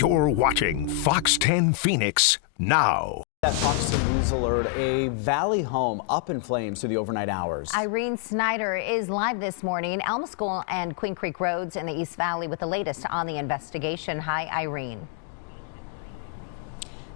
You're watching Fox 10 Phoenix now. That Fox 10 News alert, a Valley home up in flames through the overnight hours. Irene Snyder is live this morning, Elm School and Queen Creek Roads in the East Valley with the latest on the investigation. Hi, Irene.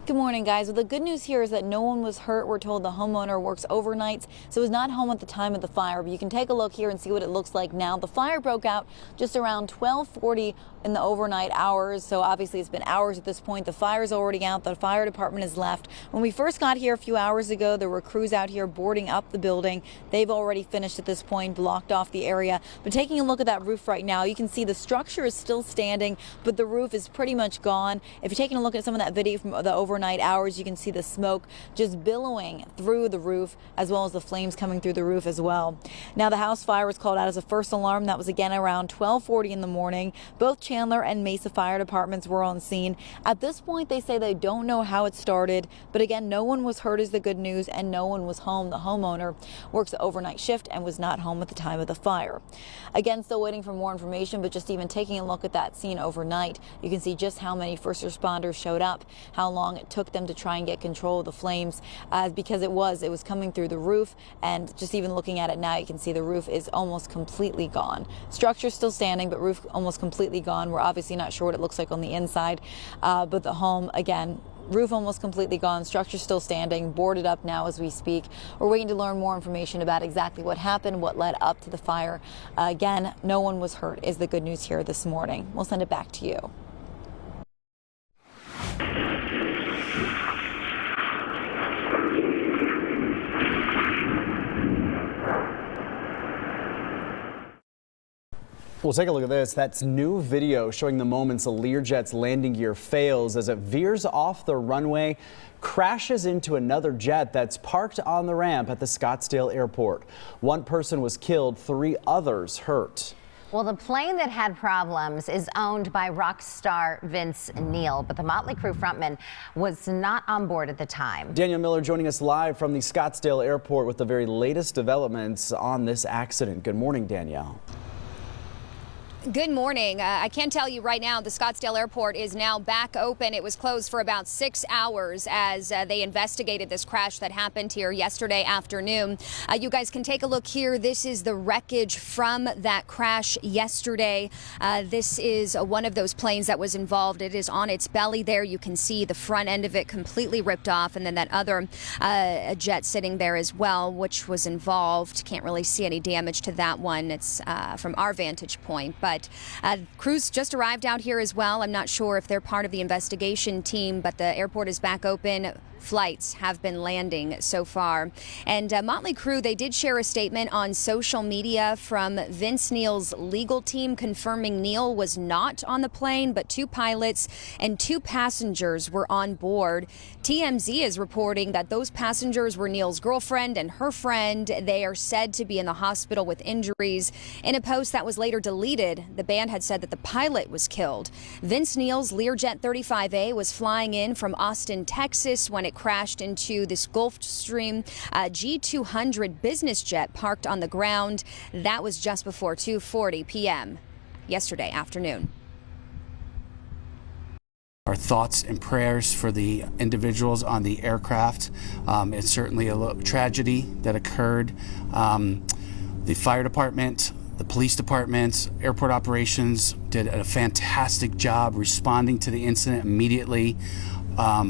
Good morning, guys. Well, the good news here is that no one was hurt. We're told the homeowner works overnights, so was not home at the time of the fire. But you can take a look here and see what it looks like now. The fire broke out just around 12:40 in the overnight hours, so obviously it's been hours at this point. The fire's already out. The fire department has left. When we first got here a few hours ago, there were crews out here boarding up the building. They've already finished at this point, blocked off the area. But taking a look at that roof right now, you can see the structure is still standing, but the roof is pretty much gone. If you're taking a look at some of that video from the overnight hours, you can see the smoke just billowing through the roof, as well as the flames coming through the roof as well. Now, the house fire was called out as a first alarm. That was again around 12:40 in the morning. Both Chandler and Mesa fire departments were on scene. At this point, they say they don't know how it started, but again, no one was hurt is the good news, and no one was home. The homeowner works the overnight shift and was not home at the time of the fire. Again, still waiting for more information, but just even taking a look at that scene overnight, you can see just how many first responders showed up, how long it took them to try and get control of the flames, because it was coming through the roof, and just even looking at it now, you can see the roof is almost completely gone. Structure still standing, but roof almost completely gone. We're obviously not sure what it looks like on the inside, but the home, again, roof almost completely gone, structure still standing, boarded up now as we speak. We're waiting to learn more information about exactly what happened, what led up to the fire. Again, no one was hurt is the good news here this morning. We'll send it back to you. We'll take a look at this. That's new video showing the moments a Learjet's landing gear fails as it veers off the runway, crashes into another jet that's parked on the ramp at the Scottsdale airport. One person was killed, 3 others hurt. Well, the plane that had problems is owned by rock star Vince Neil, but the Motley Crue frontman was not on board at the time. Danielle Miller joining us live from the Scottsdale airport with the very latest developments on this accident. Good morning, Danielle. Good morning. I can tell you right now the Scottsdale airport is now back open. It was closed for about 6 hours as they investigated this crash that happened here yesterday afternoon. You guys can take a look here. This is the wreckage from that crash yesterday. This is one of those planes that was involved. It is on its belly there. You can see the front end of it completely ripped off, and then that other jet sitting there as well, which was involved. Can't really see any damage to that one. It's from our vantage point, but crews just arrived out here as well. I'm not sure if they're part of the investigation team, but the airport is back open. Flights have been landing so far. And Motley Crue, they did share a statement on social media from Vince Neil's legal team confirming Neil was not on the plane, but 2 pilots and 2 passengers were on board. TMZ is reporting that those passengers were Neil's girlfriend and her friend. They are said to be in the hospital with injuries. In a post that was later deleted, the band had said that the pilot was killed. Vince Neil's Learjet 35A was flying in from Austin, Texas when it crashed into this Gulfstream G200 business jet parked on the ground. That was just before 2:40 p.m. yesterday afternoon. Our thoughts and prayers for the individuals on the aircraft. It's certainly a tragedy that occurred. The fire department, the police department, airport operations did a fantastic job responding to the incident immediately,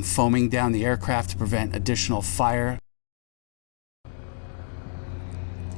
foaming down the aircraft to prevent additional fire.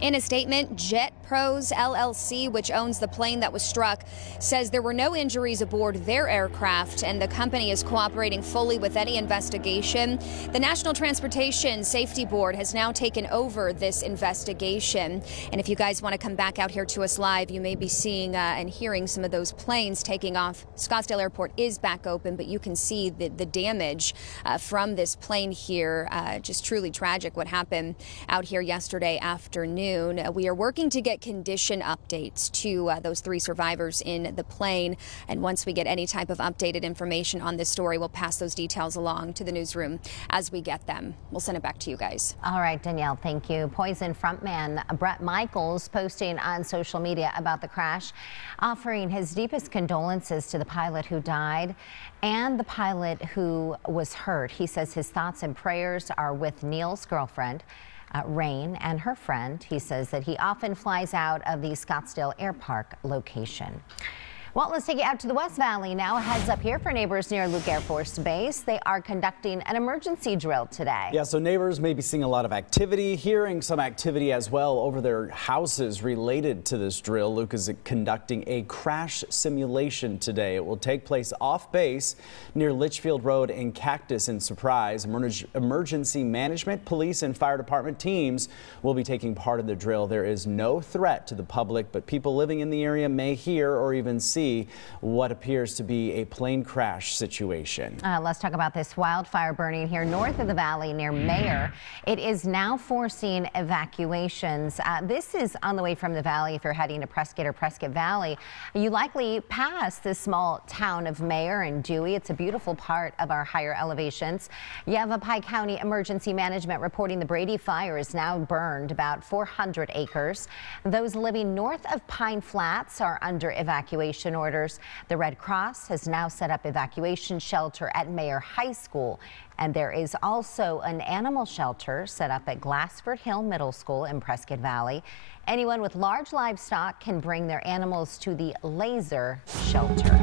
In a statement, Jet Pros LLC, which owns the plane that was struck, says there were no injuries aboard their aircraft, and the company is cooperating fully with any investigation. The National Transportation Safety Board has now taken over this investigation. And if you guys want to come back out here to us live, you may be seeing and hearing some of those planes taking off. Scottsdale Airport is back open, but you can see the damage from this plane here. Just truly tragic what happened out here yesterday afternoon. We are working to get get condition updates to those 3 survivors in the plane. And once we get any type of updated information on this story, we'll pass those details along to the newsroom as we get them. We'll send it back to you guys. All right, Danielle, thank you. Poison frontman Brett Michaels posting on social media about the crash, offering his deepest condolences to the pilot who died and the pilot who was hurt. He says his thoughts and prayers are with Neil's girlfriend, Rain, and her friend. He says that he often flies out of the Scottsdale Air Park location. Well, let's take you out to the West Valley now. A heads up here for neighbors near Luke Air Force Base. They are conducting an emergency drill today. Yeah, so neighbors may be seeing a lot of activity, hearing some activity as well over their houses related to this drill. Luke is conducting a crash simulation today. It will take place off base near Litchfield Road and Cactus in Surprise. Emergency management, police, and fire department teams will be taking part in the drill. There is no threat to the public, but people living in the area may hear or even see what appears to be a plane crash situation. Let's talk about this wildfire burning here north of the valley near Mayer. It is now forcing evacuations. This is on the way from the valley. If you're heading to Prescott or Prescott Valley, you likely pass the small town of Mayer and Dewey. It's a beautiful part of our higher elevations. Yavapai County Emergency Management reporting the Brady fire is now burned about 400 acres. Those living north of Pine Flats are under evacuation orders. The Red Cross has now set up evacuation shelter at Mayer High School, and there is also an animal shelter set up at Glassford Hill Middle School in Prescott Valley. Anyone with large livestock can bring their animals to the laser shelter.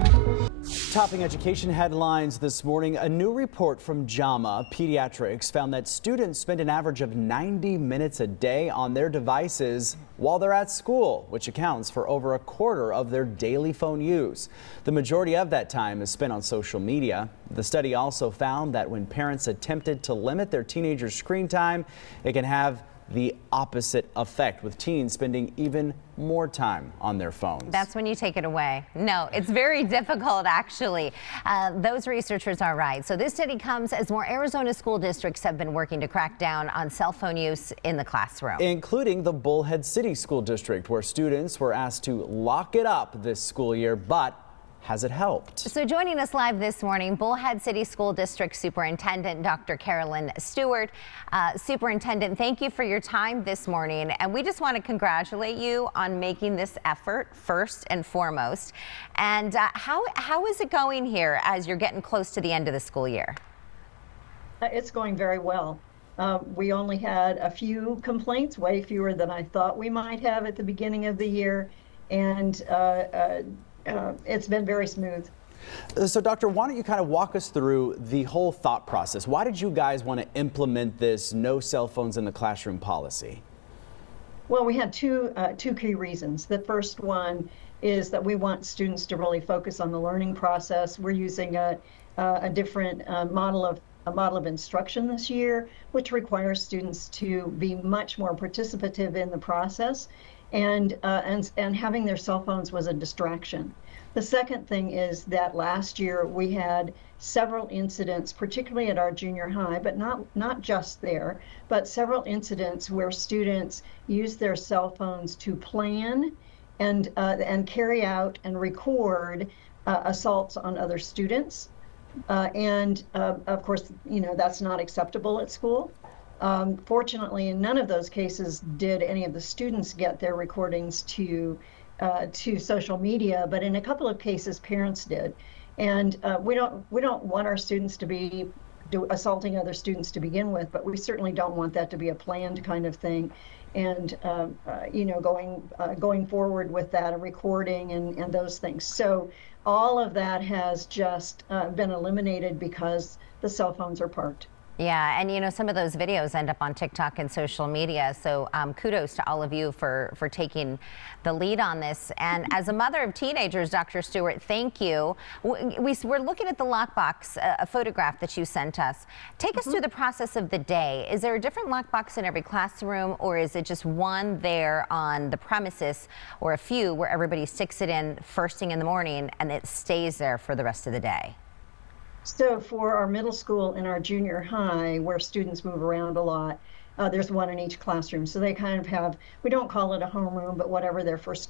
Topping education headlines this morning, a new report from JAMA Pediatrics found that students spend an average of 90 minutes a day on their devices while they're at school, which accounts for over a quarter of their daily phone use. The majority of that time is spent on social media. The study also found that when parents attempted to limit their teenagers' screen time, it can have the opposite effect, with teens spending even more time on their phones. That's when you take it away. No, it's very difficult, actually. Those researchers are right. So this study comes as more Arizona school districts have been working to crack down on cell phone use in the classroom, including the Bullhead City School District, where students were asked to lock it up this school year, but has it helped? So joining us live this morning, Bullhead City School District Superintendent Dr. Carolyn Stewart. Superintendent, thank you for your time this morning, and we just want to congratulate you on making this effort first and foremost. And how is it going here as you're getting close to the end of the school year? It's going very well. We only had a few complaints, way fewer than I thought we might have at the beginning of the year, and it's been very smooth. So, Doctor, why don't you kind of walk us through the whole thought process? Why did you guys want to implement this no cell phones in the classroom policy? Well, we had two key reasons. The first one is that we want students to really focus on the learning process. We're using a different model of instruction this year, which requires students to be much more participative in the process. And having their cell phones was a distraction. The second thing is that last year we had several incidents, particularly at our junior high, but not just there, but several incidents where students used their cell phones to plan and carry out and record assaults on other students. Of course, that's not acceptable at school. Fortunately, in none of those cases did any of the students get their recordings to social media, but in a couple of cases, parents did. And we don't want our students to be assaulting other students to begin with, but we certainly don't want that to be a planned kind of thing. And going forward with that, a recording and those things. So all of that has just been eliminated because the cell phones are parked. Yeah, and some of those videos end up on TikTok and social media. So kudos to all of you for taking the lead on this. And as a mother of teenagers, Dr. Stewart, thank you. We're looking at the lockbox, a photograph that you sent us. Take us through the process of the day. Is there a different lockbox in every classroom, or is it just one there on the premises, or a few where everybody sticks it in first thing in the morning and it stays there for the rest of the day? So for our middle school and our junior high, where students move around a lot, there's one in each classroom. So they kind of have, we don't call it a homeroom, but whatever their first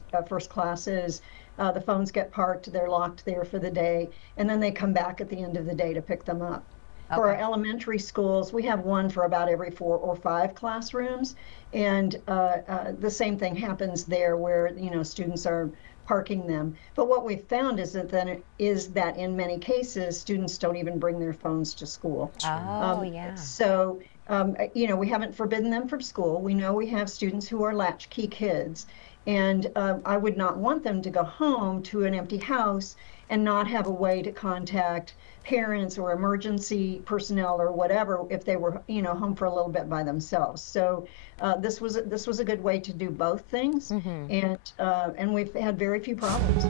class is. The phones get parked, they're locked there for the day, and then they come back at the end of the day to pick them up. Okay. For our elementary schools, we have one for about every 4 or 5 classrooms, and the same thing happens there where, you know, students are parking them. But what we've found is that in many cases, students don't even bring their phones to school. Oh, yeah. So, you know, we haven't forbidden them from school. We know we have students who are latchkey kids. And I would not want them to go home to an empty house and not have a way to contact parents or emergency personnel or whatever if they were, you know, home for a little bit by themselves. So this was a good way to do both things, and we've had very few problems.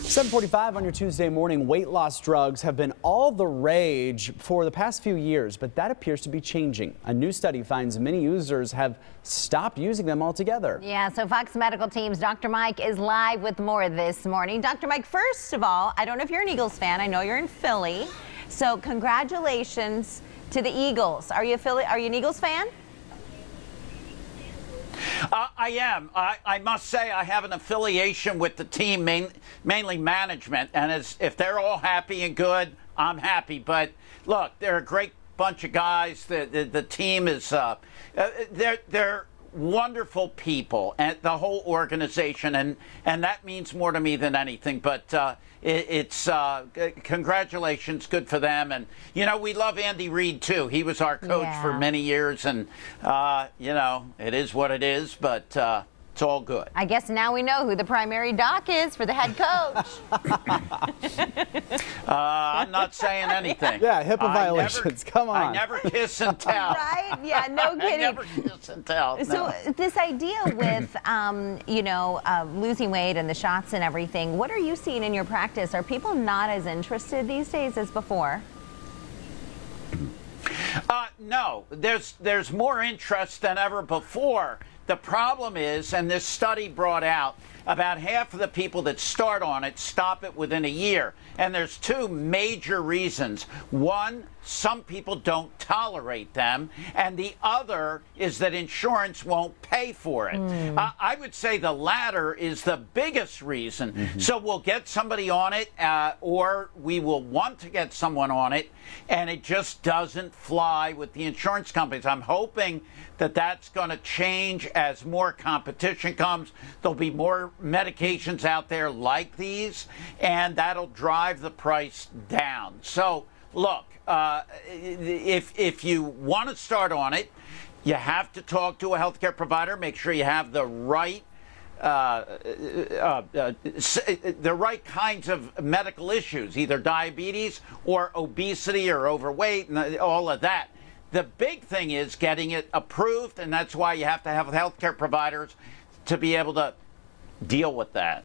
7:45 on your Tuesday morning. Weight loss drugs have been all the rage for the past few years, but that appears to be changing. A new study finds many users have stopped using them altogether. Yeah, so Fox Medical Team's Dr. Mike is live with more this morning. Dr. Mike, first of all, I don't know if you're an Eagles fan. I know you're in Philly. So congratulations to the Eagles. Are you an Eagles fan? I am. I must say I have an affiliation with the team, mainly management, and if they're all happy and good, I'm happy. But look, they're a great bunch of guys. The team is they're wonderful people, and the whole organization, and that means more to me than anything. But it's congratulations, good for them. And you know, we love Andy Reid too. He was our coach for many years, and you know, it is what it is, but it's all good. I guess now we know who the primary doc is for the head coach. I'm not saying anything. Yeah, HIPAA violations. Come on. I never kiss and tell. Right? Yeah, no kidding. I never kiss and tell. No. So this idea with, you know, losing weight and the shots and everything, what are you seeing in your practice? Are people not as interested these days as before? No, there's more interest than ever before. The problem is, and this study brought out, about half of the people that start on it stop it within a year. And there's 2 major reasons. One, some people don't tolerate them. And the other is that insurance won't pay for it. I would say the latter is the biggest reason. So we'll get somebody on it, or we will want to get someone on it, and it just doesn't fly with the insurance companies. I'm hoping that that's going to change as more competition comes. There'll be more medications out there like these, and that'll drive the price down. So, look, if you want to start on it, you have to talk to a healthcare provider. Make sure you have the right kinds of medical issues, either diabetes or obesity or overweight and all of that. The big thing is getting it approved, and that's why you have to have healthcare providers to be able to deal with that.